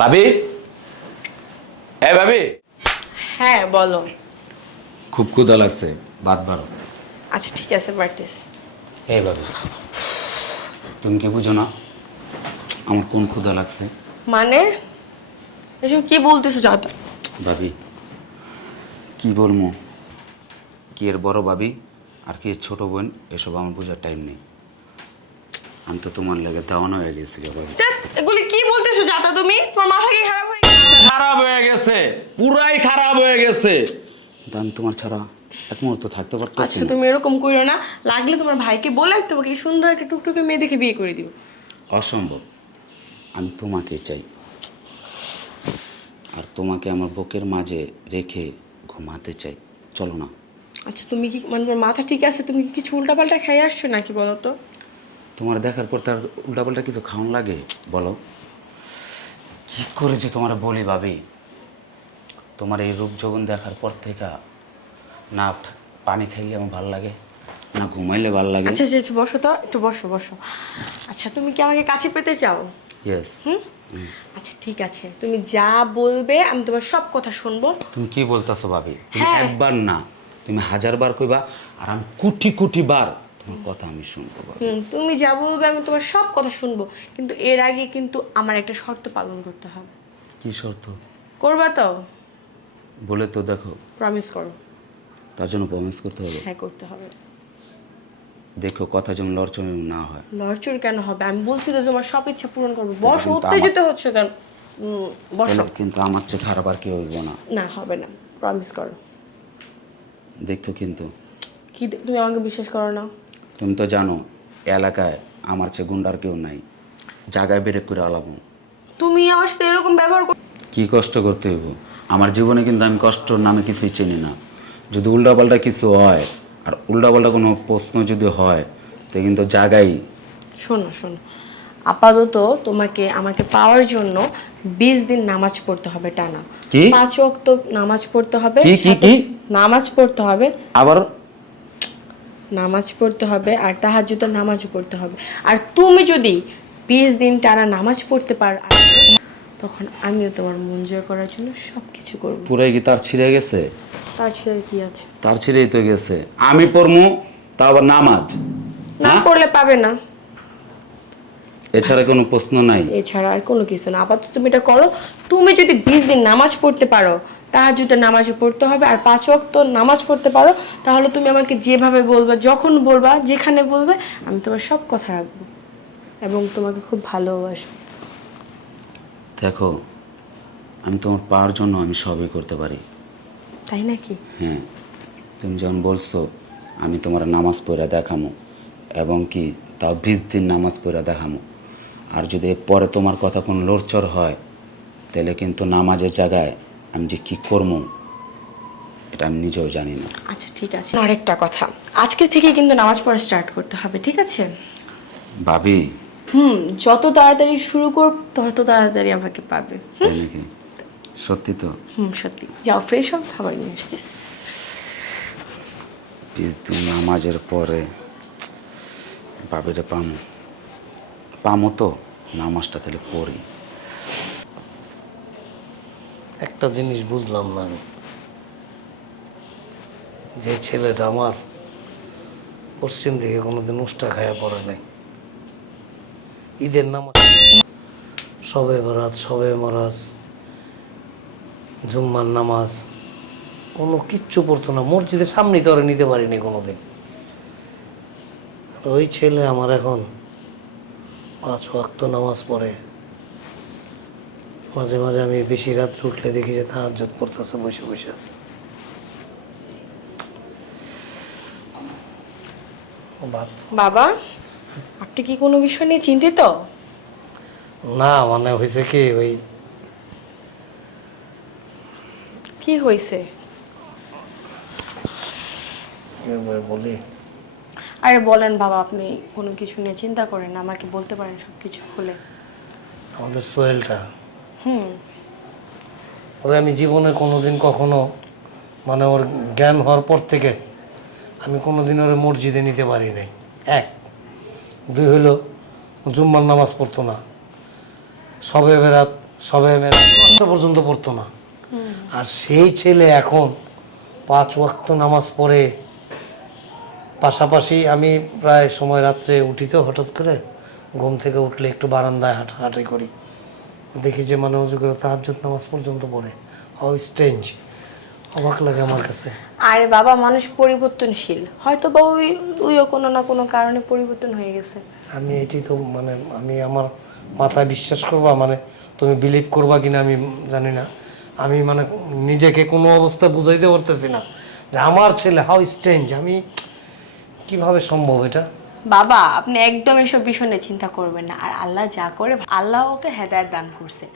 ভাবি? এ ভাবি? হ্যাঁ বলো। খুব ক্ষুধা লাগছে ভাত বারো। আচ্ছা ঠিক আছে পারতিস এ ভাবি তুমি কি বুঝো না? আমার কোন ক্ষুধা লাগছে? মানে? এসব কি বলতেছো তো। ভাবি কি বলব? কি এর বড় ভাবি আর কি এর ছোট বোন এসব আমার বোঝার টাইম নেই। আমি তো তোমার লেগে দেওয়ানো হয়ে গেছি ভাবি। এগুলি কি বলতেছো যাতা তুমি? তোমার মাথা কি খারাপ হয়ে গেছে? খারাপ হয়ে গেছে। পুরাই খারাপ হয়ে গেছে। আমি তোমার ছাড়া এক মুহূর্ত থাকতে পারতেছি আচ্ছা না। তুমি এরকম করো না। লাগলে তোমার ভাইকে বলে তোমাকে সুন্দর একটা টুকটুকে মেয়ে দেখে বিয়ে করে দিব। অসম্ভব। আমি তোমাকে চাই। আর তোমাকে আমার বুকের মাঝে রেখে ঘুমাতে চাই। চলো না। আচ্ছা তুমি কি মানে তোমার মাথা ঠিক আছে? তুমি কি কিছু উল্টাপাল্টা খেয়ে আসছো নাকি বলো তো? তোমার দেখার পর তার উল্টাপাল্টা কিছু খাওয়ান লাগে? বলো। কি করে যে তোমার বলি ভাবি? তোমার এই রূপ যৌবন দেখার পর থেকে না পানি খাইলে আমার ভালো লাগে না ঘুমাইলে ভালো লাগে। আচ্ছা আচ্ছা আচ্ছা, বসো তো একটু বসো বসো। আচ্ছা তুমি কি আমাকে কাছে পেতে চাও? Yes hmm? আচ্ছা ঠিক আছে। তুমি যা বলবে আমি তোমার সব কথা শুনব। তুমি কি বলতেছো ভাবি? তুমি হ্যাঁ। একবার না তুমি হাজার বার কইবা আর আমি কোটি কোটি বার তোমার কথা আমি শুনব। হুম তুমি যা বলবে আমি তোমার সব কথা শুনব। কিন্তু এর আগে কিন্তু আমার একটা শর্ত পালন করতে হবে। কি শর্ত? করবা তো? বলে তো দেখো। প্রমিস করো। তার জন্য প্রমিস করতে হবে? হ্যাঁ করতে হবে। দেখো কথা যেন লড়চড় না হয়। লড়চড় কেন হবে? আমি বলছি তো তোমার সব ইচ্ছা পূরণ করব। বসো কিন্তু উত্তেজিত হচ্ছে কেন? হুম, বসো। কিন্তু আমার চেয়ে খারাপ আর কেউ হইব না। না হবে না। প্রমিস করো। দেখো কিন্তু। কি দে- তুমি আমাকে বিশ্বাস করো না? তুমি তো জানো এলাকায় আমার চেয়ে গুন্ডার কেউ নাই। জায়গায় বেরেক করে আলাবো। তুমি আমার সাথে এরকম ব্যবহার কর কি কষ্ট করতে হইব? আমার জীবনে কিন্তু আমি কষ্ট নামে কিছুই চিনি না। যদি উল্টাপাল্টা কিছু হয় আর উল্টাপাল্টা কোনো প্রশ্ন যদি হয় তো কিন্তু জায়গায় শোনো শোনো। আপাতত তোমাকে আমাকে পাওয়ার জন্য বিশ দিন নামাজ পড়তে হবে টানা। কি? পাঁচ ওয়াক্ত নামাজ পড়তে হবে কি, কি, কি? নামাজ পড়তে হবে। আবার নামাজ পড়তে হবে আর তাহাজ্জুদের নামাজও পড়তে হবে। আর তুমি যদি বিশ দিন টানা নামাজ পড়তে পার তখন আমিও তোমার মন জয় করার জন্য সব কিছু করব। পুরাই কি তার ছিঁড়ে গেছে? তার ছিঁড়ে কি আছে? তার ছিঁড়েই তো গেছে। আমি পড়মু তা আবার নামাজ। না হ্যাঁ? পড়লে পাবে না। এছাড়া কোনো প্রশ্ন নাই? এছাড়া আর কোনো কিছু না। আপাতত তুমি এটা করো। তুমি যদি বিশ দিন নামাজ পড়তে পারো তাহাজ্জুদের নামাজ পড়তে হবে আর পাঁচ ওয়াক্ত নামাজ পড়তে পারো তাহলে তুমি আমাকে যেভাবে বলবা যখন বলবা যেখানে বলবে আমি তোমার সব কথা রাখব। এবং তোমাকে খুব ভালোবাসবো। দেখো আমি তোমার পাওয়ার জন্য আমি সবই করতে পারি। তাই নাকি? হ্যাঁ। তুমি যখন বলছো আমি তোমার নামাজ পড়ে দেখামো এবং কি তাও বিশ দিন নামাজ পড়ে দেখামো আর যদি পরে তোমার কথা কোনো লড়চড় হয় তাহলে কিন্তু নামাজের জায়গায় আমি যে কী করব এটা আমি নিজেও জানি না। আচ্ছা ঠিক আছে। আরেকটা কথা আজকে থেকে কিন্তু নামাজ পড়া স্টার্ট করতে হবে ঠিক আছে? ভাবি। হুম যত তাড়াতাড়ি শুরু কর তত তাড়াতাড়ি আমাকে পাবে। তাই নাকি? সত্যি তো? হুম সত্যি। যাও ফ্রেশ হোক খাবার নিয়ে দিন নামাজের পরে ভাবিরে পামো। পামো তো নামাজটা তাহলে পড়ি। একটা জিনিস বুঝলাম না আমি। যে ছেলেটা আমার পশ্চিম দিকে কোনোদিন উষ্টা খায়া পড়ে নাই। ঈদের নামাজ সবে বরাত, সবে মরাজ, জুম্মার নামাজ, কোনো কিচ্ছু পড়তো না। মসজিদের সামনেই তো ওরা নিতে পারিনি কোনোদিন। ওই ছেলে আমার এখন পাঁচ ওয়াক্ত নামাজ পড়ে। মাঝে মাঝে আমি বেশি রাত উঠলে দেখি যে তাহাজ্জত পড়তেছে বসে বসে। বাবা আপনি কি কোনো বিষয় নিয়ে চিন্তিত? না মানে হয়েছে কি ওই কি হয়েছে? বলি। আরে বলেন বাবা আপনি কোনো কিছু নিয়ে চিন্তা করেন না, আমাকে বলতে পারেন সব কিছু খুলে। আমাদের সোহেলটা। হুম। ওরে আমি জীবনে কোনোদিন কখনো মানে ওর জ্ঞান হওয়ার পর থেকে আমি কোনোদিন ওরে মসজিদে নিতে পারি নাই। এক। দুই হলো জুম্মার নামাজ পড়তো না। সবে বেরাত সবে মেরাত পর্যন্ত পড়তো না। আর সেই ছেলে এখন পাঁচ ওয়াক্ত নামাজ পড়ে পাশাপাশি আমি প্রায় সময় রাত্রে উঠি তো হঠাৎ করে। ঘুম থেকে উঠলে একটু বারান্দায় হাঁটাহাঁটি করি। দেখি যে মানে উজু করে তাহাজ্জুদ নামাজ পর্যন্ত পড়ে। হাউ স্ট্রেঞ্জ অবাক লাগে আমার কাছে। আরে বাবা মানুষ পরিবর্তনশীল। হয়তো বা ওই ওইও কোনো না কোনো কারণে পরিবর্তন হয়ে গেছে। আমি এটি তো মানে আমি আমার মাথায় বিশ্বাস করবা মানে তুমি বিলিভ করবা কিনা আমি জানি না। আমি মানে নিজেকে কোনো অবস্থা বুঝাইতে পারতেছি না। যে আমার ছেলে হাউ স্ট্রেঞ্জ আমি কীভাবে সম্ভব এটা? বাবা আপনি একদম এসব বিষয় নিয়ে চিন্তা করবেন না। আর আল্লাহ যা করে আল্লাহ ওকে হেদায়ত দান করছে।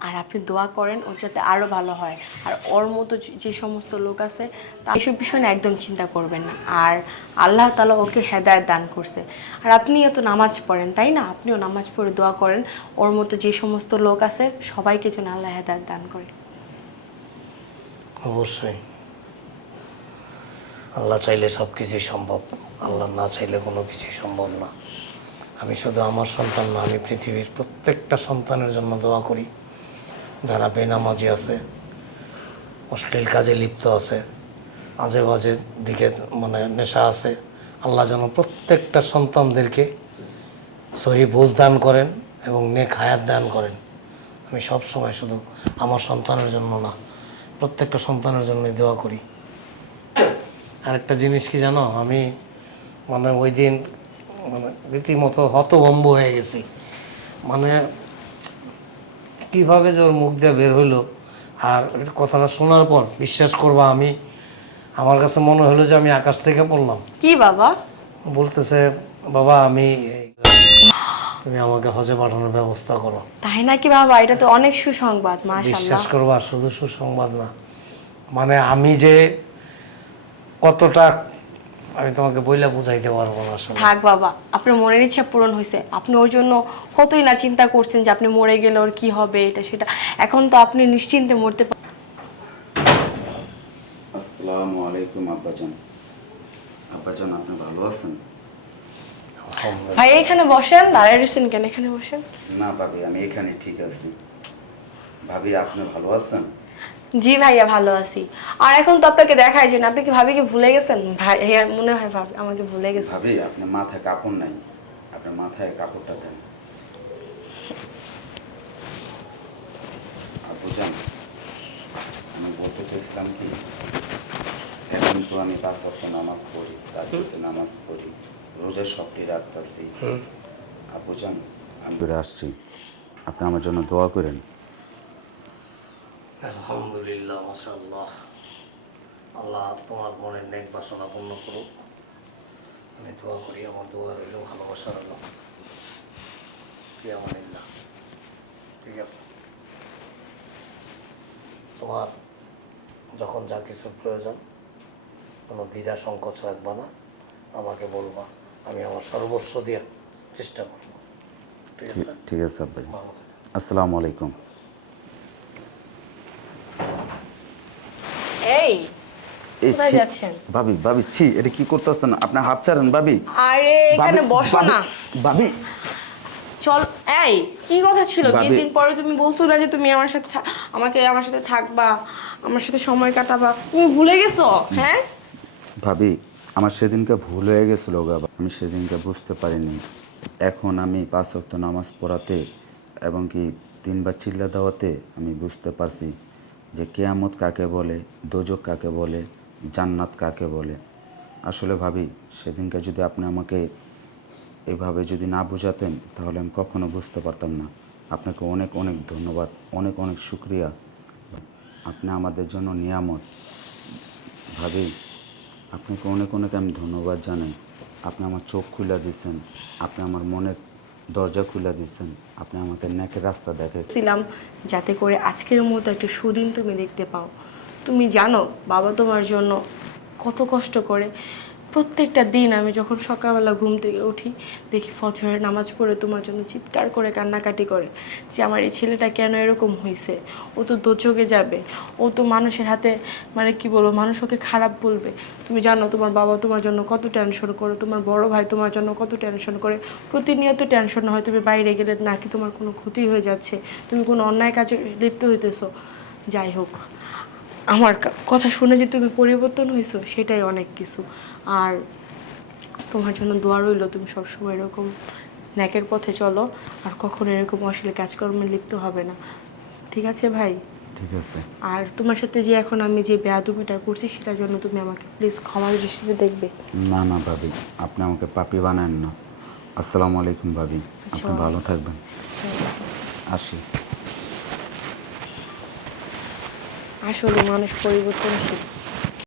আর আপনি দোয়া করেন ওর যাতে আরও ভালো হয়। আর ওর মতো যে- সমস্ত লোক আছে তা এসব বিষয় নিয়ে একদম চিন্তা করবেন না। আর আল্লাহ তালা ওকে হেদায়ত দান করছে। আর আপনিও তো নামাজ পড়েন তাই না? আপনিও নামাজ পড়ে দোয়া করেন ওর মতো যে সমস্ত লোক আছে সবাইকে যেন আল্লাহ হেদায়ত দান করে। অবশ্যই। আল্লাহ চাইলে সব কিছুই সম্ভব। আল্লাহ না চাইলে কোনো কিছুই সম্ভব না। আমি শুধু আমার সন্তান না, আমি পৃথিবীর প্রত্যেকটা সন্তানের জন্য দোয়া করি। যারা বেনামাজি আছে, অশ্লীল কাজে লিপ্ত আছে আজে বাজে দিকে মানে নেশা আছে, আল্লাহ যেন প্রত্যেকটা সন্তানদেরকে সহি বুঝ দান করেন এবং নেক হায়াত দান করেন। আমি সব সময় শুধু আমার সন্তানের জন্য না, প্রত্যেকটা সন্তানের জন্যই দোয়া করি। আরেকটা জিনিস কি জানো? আমি মানে ওই দিন মানে রীতিমতো হতভম্ব হয়ে গেছি। মানে কীভাবে যে ওর মুখ দিয়ে বের হইল আর কথাটা শোনার পর বিশ্বাস করবা আমি আমার কাছে মনে হলো যে আমি আকাশ থেকে পড়লাম। কি বাবা? বলতেছে বাবা আমি তুমি আমাকে হজে পাঠানোর ব্যবস্থা করো। তাই নাকি বাবা? এটা তো অনেক সুসংবাদ মাশাল্লাহ বিশ্বাস করবা শুধু সুসংবাদ না। মানে আমি যে কতটা আমি তোমাকে বইলা বুঝাইতে পারব না আসলে থাক বাবা আপনার মনের ইচ্ছা পূরণ হয়েছে। আপনি ওর জন্য কতই না চিন্তা করছেন যে আপনি মরে গেলে ওর কি হবে এটা সেটা। এখন তো আপনি নিশ্চিন্তে মরতে পারেন আসসালামু আলাইকুম আব্বাজান। আব্বাজান আপনি ভালো আছেন? ভাই এখানে বসেন দাঁড়ায় রয়েছেন কেন? এখানে বসেন। না ভাবি আমি এখানে ঠিক আছি। ভাবি আপনি ভালো আছেন? জি ভাইয়া ভালো আছি। আর এখন তো আপনাকে দেখাই যে না, আপনি কি ভাবি কি ভুলে গেছেন? ভাই হ্যাঁ, মনে হয় ভাবি আমাকে ভুলে গেছে। ভাবি আপনার মাথায় কাপড় নাই। আপনার মাথায় কাপড়টা দেন। আব্বুজান আমি বলতে চাইছিলাম কি এখন তো আমি পাঁচ ওয়াক্ত নামাজ পড়ি তাজুদে নামাজ পড়ি রোজা সবটি রাখতেছি আব্বুজান আমি ঘুরে আসছি। আপনি আমার জন্য দোয়া করেন। আলহামদুলিল্লাহ মাশাআল্লাহ। আল্লাহ তোমার বোনের নেক বাসনা পূর্ণ করুক। আমি দোয়া করি আমার দোয়া রইল ভালোবাসার আলো আমানিল্লাহ ঠিক আছে? তোমার যখন যা কিছু প্রয়োজন কোনো দ্বিধা সংকোচ রাখবা না। আমাকে বলবা আমি আমার সর্বস্ব দিয়ে চেষ্টা করব। ঠিক আছে? ঠিক আছে আসসালামু আলাইকুম। এই এই কোথায় ছি- যাচ্ছেন? ভাবি ভাবি ছি এটা কি করতেছেন? আপনি হাত ছাড়েন ভাবি। আরে এখানে ভাবি- বসো ভাবি- না। ভাবি। চল এই কি কথা ছিল? বিশ দিন পরে তুমি বলছো না যে তুমি আমার সাথে থা- আমাকে আমার সাথে থাকবা আমার সাথে সময় কাটাবা। তুমি ভুলে গেছো? হ্যাঁ? ভাবি আমার সেদিনকে ভুল হয়ে গেছিল আমি সেদিনকে বুঝতে পারিনি। এখন আমি পাঁচ ওয়াক্ত নামাজ পড়াতে এবং কি তিনবার চিল্লা দেওয়াতে আমি বুঝতে পারছি। যে কেয়ামত কাকে বলে, দোজক কাকে বলে, জান্নাত কাকে বলে। আসলে ভাবি, সেদিনকে যদি আপনি আমাকে এভাবে যদি না বোঝাতেন, তাহলে আমি কখনো বুঝতে পারতাম না। আপনাকে অনেক অনেক ধন্যবাদ, অনেক অনেক শুক্রিয়া। আপনি আমাদের জন্য নিয়ামত। ভাবি, আপনাকে অনেক অনেক আমি ধন্যবাদ জানাই। আপনি আমার চোখ খুলে দিচ্ছেন আপনি আমার মনের দরজা খুলে দিচ্ছেন। আপনি আমাকে নাকের রাস্তা দেখাইছেন। ছিলাম যাতে করে আজকের মতো একটা সুদিন তুমি দেখতে পাও। তুমি জানো, বাবা তোমার জন্য কত কষ্ট করে প্রত্যেকটা দিন আমি যখন সকালবেলা ঘুম থেকে উঠি, দেখি ফজরের নামাজ পড়ে তোমার জন্য চিৎকার করে, কান্নাকাটি করে যে আমার এই ছেলেটা কেন এরকম হয়েছে ও তো দোচকে যাবে। ও তো মানুষের হাতে মানে কি বলব, মানুষ ওকে খারাপ বলবে। তুমি জানো তোমার বাবা তোমার জন্য কত টেনশন করে, তোমার বড় ভাই তোমার জন্য কত টেনশন করে। প্রতিনিয়ত টেনশন হয়, তুমি বাইরে গেলে নাকি তোমার কোনো ক্ষতি হয়ে যাচ্ছে, তুমি কোনো অন্যায় কাজে লিপ্ত হইতেছো। যাই হোক আমার কথা শুনে যে তুমি পরিবর্তন হয়েছো সেটাই অনেক কিছু। আর তোমার জন্য দোয়া রইল তুমি সবসময় এরকম ন্যাকের পথে চলো আর কখনো এরকম অশ্লীল কাজকর্মে লিপ্ত হবে না। ঠিক আছে ভাই? ঠিক আছে। আর তোমার সাথে যে এখন আমি যে বেয়াদুমিটা করছি সেটার জন্য তুমি আমাকে প্লিজ ক্ষমার দৃষ্টিতে দেখবে। না না ভাবি আপনি আমাকে পাপি বানান না। আসসালামু আলাইকুম ভাবি আচ্ছা। আপনি ভালো থাকবেন। আসি। আসলে মানুষ পরিবর্তনশীল।